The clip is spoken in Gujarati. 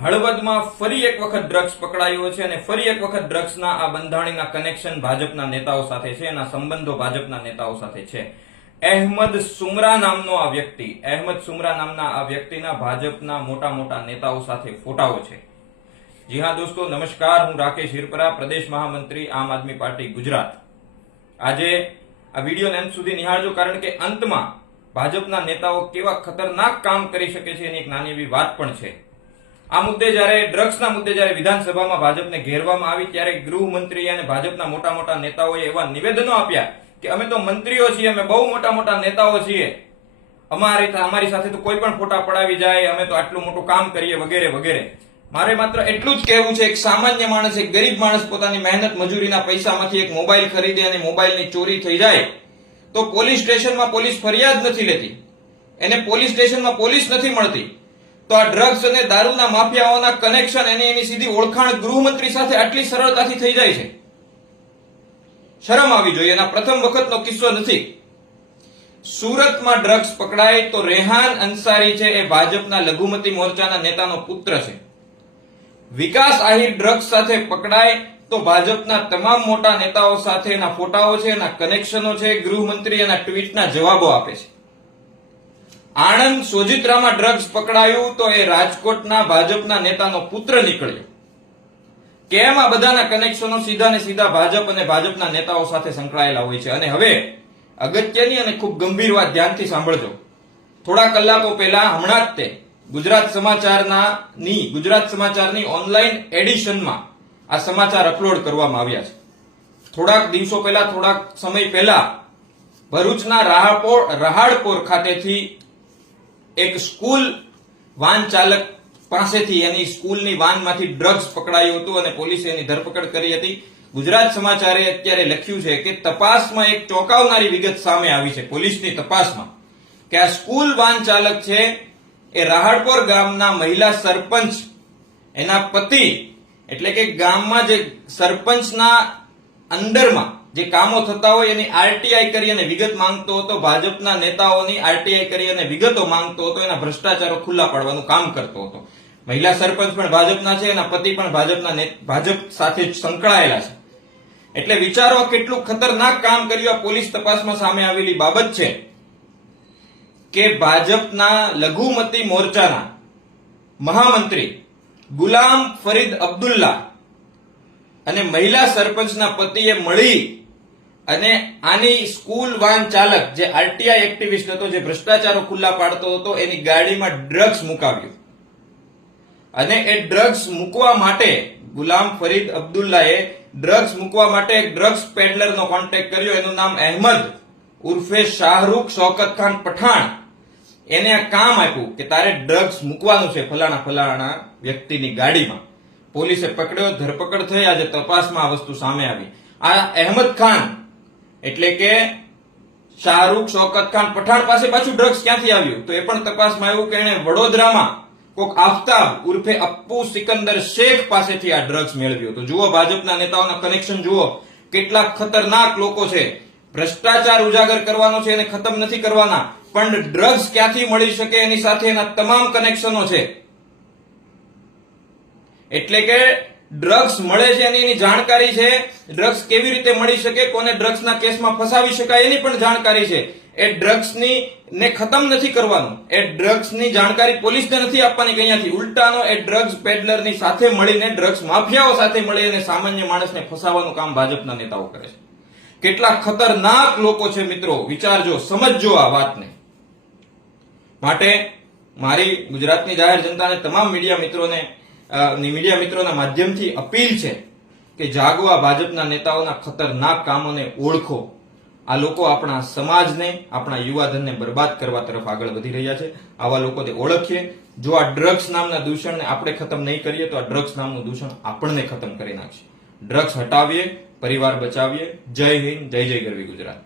હળવદમાં ફરી એક વખત ડ્રગ્સ પકડાયો છે અને ફરી એક વખત ડ્રગ્સના આ બંધાણીના કનેક્શન ભાજપના નેતાઓ સાથે છે, એના સંબંધો ભાજપના નેતાઓ સાથે છે. અહેમદ સુમરા નામનો આ વ્યક્તિ, અહેમદ સુમરા નામના આ વ્યક્તિના ભાજપના મોટા મોટા નેતાઓ સાથે ફોટાઓ છે. જી હા દોસ્તો, નમસ્કાર, હું રાકેશ હિરપરા, પ્રદેશ મહામંત્રી, આમ આદમી પાર્ટી, ગુજરાત. આજે આ વિડીયોને અંત સુધી નિહાળજો, કારણ કે અંતમાં ભાજપના નેતાઓ કેવા ખતરનાક કામ કરી શકે છે એની એક નાની એવી વાત પણ છે. આ મુદ્દે જ્યારે, ડ્રગ્સના મુદ્દે જ્યારે વિધાનસભામાં ભાજપને ઘેરવામાં આવી, ત્યારે ગૃહમંત્રી અને ભાજપના મોટા મોટા નેતાઓએ એવા નિવેદનો આપ્યા કે અમે તો મંત્રીઓ છીએ, અમે બહુ મોટા મોટા નેતાઓ છીએ. અમારી અમારી સાથે તો કોઈ પણ ફોટા પડાવી જાય, અમે તો આટલું મોટું કામ કરીએ વગેરે વગેરે. મારે માત્ર એટલું જ કહેવું છે, એક સામાન્ય માણસ, એક ગરીબ માણસ પોતાની મહેનત મજૂરીના પૈસામાંથી એક મોબાઈલ ખરીદે અને મોબાઈલની ચોરી થઈ જાય. તો પોલીસ સ્ટેશનમાં પોલીસ ફરિયાદ નથી લેતી. એને પોલીસ સ્ટેશનમાં પોલીસ નથી મળતી. તો આ ડ્રગ્સ અને દારૂના માફિયાઓના કનેક્શન એને એની સીધી ઓળખાણ ગૃહમંત્રી સાથે આટલી સરળતાથી થઈ જાય છે. શરમ આવી જોઈએ. એના પ્રથમ વખતનો કિસ્સો નથી. સુરતમાં ડ્રગ્સ પકડાય તો રેહાન અંસારી છે, એ ભાજપના લઘુમતી મોરચાના નેતાનો પુત્ર છે. વિકાસ આહિર ડ્રગ્સ સાથે પકડાય તો ભાજપના તમામ મોટા નેતાઓ સાથે એના ફોટાઓ છે, એના કનેક્શનો છે, ગૃહમંત્રી એના ટ્વીટના જવાબો આપે છે. આણંદ સોજિત્રામાં ડ્રગ્સ પકડાયું તો એ રાજકોટના ભાજપના નેતાનો પુત્ર નીકળ્યો. કેમ આ બધાના કનેક્શનો સીધા ને સીધા ભાજપ અને ભાજપના નેતાઓ સાથે સંકળાયેલા હોય છે? અને હવે અગત્યની અને ખૂબ ગંભીર વાત ધ્યાનથી સાંભળજો. થોડા કલાકો પહેલા હમણાં જ તે ગુજરાત સમાચારના ગુજરાત સમાચારની ઓનલાઈન એડિશનમાં આ સમાચાર અપલોડ કરવામાં આવ્યા છે. થોડાક દિવસો પહેલા, થોડાક સમય પહેલા, ભરૂચના રાહાપોર, રહાડપોર ખાતેથી એક સ્કૂલ વાન ચાલક પાસેથી એની સ્કૂલની વાનમાંથી ડ્રગ્સ પકડાયું હતું અને પોલીસે એની ધરપકડ કરી હતી. ગુજરાત સમાચારે અત્યારે લખ્યું છે કે તપાસમાં એક ચોંકાવનારી વિગત સામે આવી છે પોલીસની તપાસમાં કે આ સ્કૂલ વાન ચાલક છે એ રાહડપોર ગામના મહિલા સરપંચ એના પતિ એટલે કે ગામમાં જે સરપંચના અંડરમાં જે કામો થતા હોય એની આરટીઆઈ કરી અને વિગત માંગતો હતો, ભાજપના નેતાઓની આરટીઆઈ કરી અને વિગતો માંગતો હતો, એના ભ્રષ્ટાચારો ખુલ્લા પાડવાનું કામ કરતો હતો. મહિલા સરપંચ પણ ભાજપના છે, એના પતિ પણ ભાજપના ભાજપ સાથે સંકળાયેલા છે. એટલે વિચારો કેટલું ખતરનાક કામ કર્યું આ પોલીસ તપાસમાં સામે આવેલી બાબત છે કે ભાજપના લઘુમતી મોરચાના મહામંત્રી ગુલામ ફરીદ અબ્દુલ્લા અને મહિલા સરપંચના પતિએ મળી અને આની સ્કૂલ વાન ચાલક જે આરટીઆઈ એક્ટિવિસ્ટ હતો, જે ભ્રષ્ટાચારો ખુલ્લા પાડતો હતો, એની ગાડીમાં ડ્રગ્સ મુકાવ્યું. અને એ ડ્રગ્સ મૂકવા માટે ગુલામ ફરીદ અબ્દુલ્લાએ ડ્રગ્સ મૂકવા માટે એક ડ્રગ્સ પેડલરનો કોન્ટેક્ટ કર્યો. એનું નામ અહેમદ ઉર્ફે શાહરૂખ શૌકત ખાન પઠાણ. એને આ કામ આપ્યું કે તારે ડ્રગ્સ મૂકવાનું છે ફલાણા ફલાણા વ્યક્તિની ગાડીમાં. પોલીસે પકડ્યો, ધરપકડ થઈ, આજે તપાસમાં આ વસ્તુ સામે આવી. આ અહેમદ ખાન, એટલે કે શાહરૂખ શોકત ખાન પઠાણ પાસે પાછું ડ્રગ્સ ક્યાંથી આવ્યું? તો એ પણ તપાસમાં આવ્યું કે એણે વડોદરામાં કોક આફતાબ ઉર્ફે અપ્પુ સિકંદર શેખ પાસેથી આ ડ્રગ્સ મેળવ્યું. તો જુઓ ભાજપના નેતાઓના કનેક્શન જુઓ કેટલા ખતરનાક લોકો છે. ભ્રષ્ટાચાર ઉજાગર કરવાનો છે, એને ખતમ નથી કરવાના. પણ ડ્રગ્સ ક્યાંથી મળી શકે એની સાથે એના તમામ કનેક્શનો છે. એટલે કે ડ્રગ્સ મળે છે એની એની જાણકારી છે. ડ્રગ્સ કેવી રીતે મળી શકે, કોને ડ્રગ્સના કેસમાં ફસાવી શકાય એની પણ જાણકારી છે. એ ડ્રગ્સની ને ખતમ નથી કરવાનું. એ ડ્રગ્સની જાણકારી પોલીસને નથી આપવાની કે અહીંયાથી. ઉલટાનો એ ડ્રગ્સ પેડલરની સાથે મળીને ડ્રગ્સ માફિયાઓ સાથે મળી અને સામાન્ય માણસને ફસાવાનું કામ ભાજપના નેતાઓ કરે છે. કેટલા ખતરનાક લોકો છે મિત્રો. વિચારજો, સમજજો આ વાતને. માટે મારી ગુજરાતની જાહેર જનતાને તમામ મીડિયા મિત્રોને મીડિયા મિત્રોના માધ્યમથી અપીલ છે કે જાગવા ભાજપના નેતાઓના ખતરનાક કામોને ઓળખો. આ લોકો આપણા સમાજને, આપણા યુવાધનને બરબાદ કરવા તરફ આગળ વધી રહ્યા છે. આવા લોકોને ઓળખીએ. જો આ ડ્રગ્સ નામના દૂષણને આપણે ખતમ નહીં કરીએ, તો આ ડ્રગ્સ નામનું દૂષણ આપણને ખતમ કરી નાખશે. ડ્રગ્સ હટાવીએ, પરિવાર બચાવીએ. જય હિન્દ, જય જય ગરવી ગુજરાત.